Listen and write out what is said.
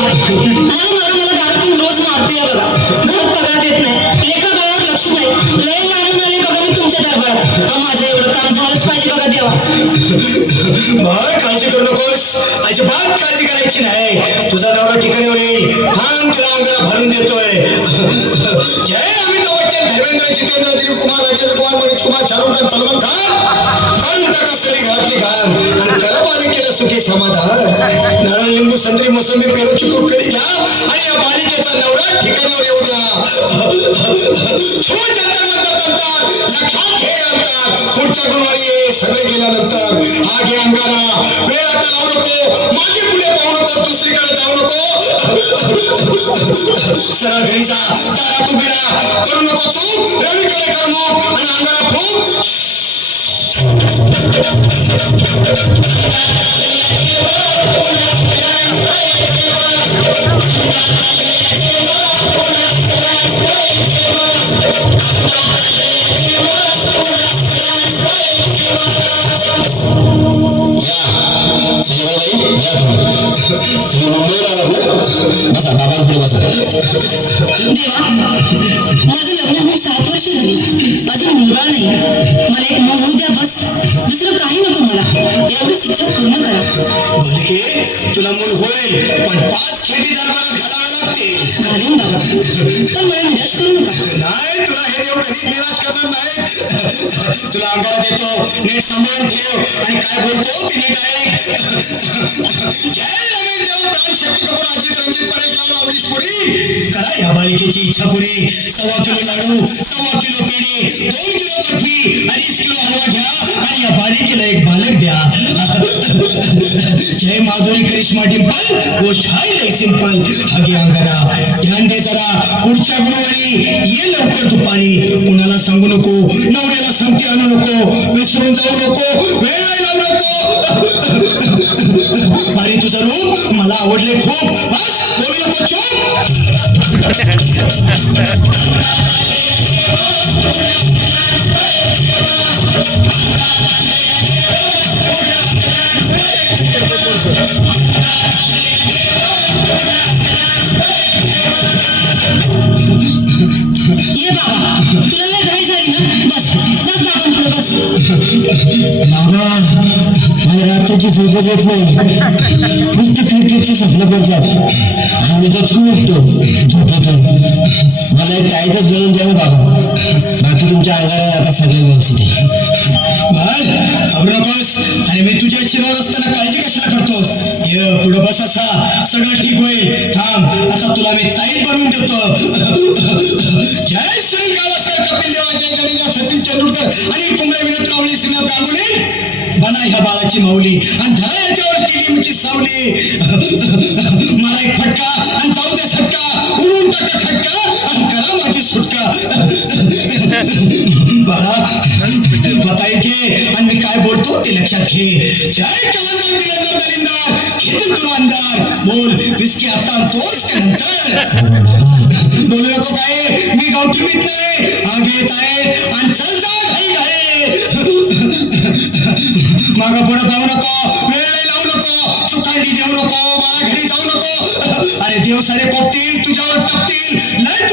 मला दारू रोज मारतो या बघा पगार देत नाही लेखा बाळावर लक्ष नाही लय लाडून आले बघा मी तुमच्या दरबारात माझे बघा देवा. बाळ काळजी करू नकोस. अजिबात काळजी करायची नाही. तुझा नवरा ठिकाणीवर येईल. थांब तुला अंगाला भरून देतोय. जय अमिताभ बच्चन धर्मेंद्र जितेंद्र दिलीप कुमार राजेंद्र कुमार मनोज कुमार शाहरुख खान सलमान खान. काढून टाका सगळी घरातली घाण. आणि करा बालिकेला सुखी समाधान. नारळ लिंबू संत्री मोसंबी पेरू चिकू घ्या. आणि या बालिकेचा नवरा ठिकाणावर येऊ द्या. गेल्यानंतर अंगारा. वेळ आता लावू नको. मागे पुढे पाहू नको. दुसरीकडे जाऊ नको. सरळ घरी जा. दारा तू राहा करू नको चूक. रवीकडे कर मग. आणि अंगारा फूक. बसा बाबांकडे बसा देवा माझं लग्न होऊन सात वर्ष झाली. माझं मुलगा नाही मला एक मूल होऊ द्या बस. दुसरं काही नको मला. एवढीच इच्छा पूर्ण करा. बालिके तुला मूल होईल पण पाच खेटी दरबारात घालावे घालेन बाबा पण मला निराश करू नका नाही तुला हे निराश करणार तुला अंगारा देतो नीट सांभाळून ठेव आणि काय बोलतो ते नीट ऐक जय रमेश देव प्राण शक्ती कपूर अजित रणजित परेश लाल अमरीश पुरी करा या बालिकेची इच्छा पुरी सव्वा किलो लाडू सव्वा किलो पेढे दोन किलो बर्फी तिला एक बालक द्या. जय माधुरी करिश्मा डिंपल. गोष्ट हाय लय सिंपल हगे अंगारा. ध्यान दे जरा. पुढच्या गुरुवारी ये लवकर दुपारी. कुणाला सांगू नको. नवऱ्याला सांगते आणू नको. विसरून जाऊ नको. वेळ लावू नको. अरे तुझं रूप मला आवडले खूप. बस बोलू नको चूप. आणि रात्रीची झोपच येत नाही नुसतं क्रिकेटची स्वप्न पडतात आणि खूप उठतो झोपेतून मला एक टाईटच बनवून द्या हो बाबा. बाकी तुमच्या अंगाला आता सगळे व्यवस्थित आहे. बाळ घाबरू नकोस. आणि मी तुझ्या शिरावर असताना काळजी कशाला करतोस? ये पुढं बस असा. सगळं ठीक होईल. थांब. असा तुला मी ताईत बनवून देतो. जय श्री गावस्कर कपिल देवा जय जडेजा सतीश तेंडुलकर आणि कुंबळे विनोद कावळे श्रीनाथ गांगुली. बाळाची माऊली. आणि धरा याच्यावर टिलीमची सावली. मला एक फटका आणि जाऊ दे सटका. उडून टाका खटका आणि करा माझी सुटका. बाळा स्वतः घे आणि मी काय बोलतो ते लक्षात घे. जय कलंदर तुला अंधार. बोल विस्की आता तोच नंतर? बोलू नको काय? मी गावठी पीत नाही आग येत आहे. मागं पुढं पाहू नको. वेळ लावू नको. चुकांडी देऊ नको. मला घरी जाऊ नको. अरे देव सारे कोपतील तुझ्यावर टपतील. लय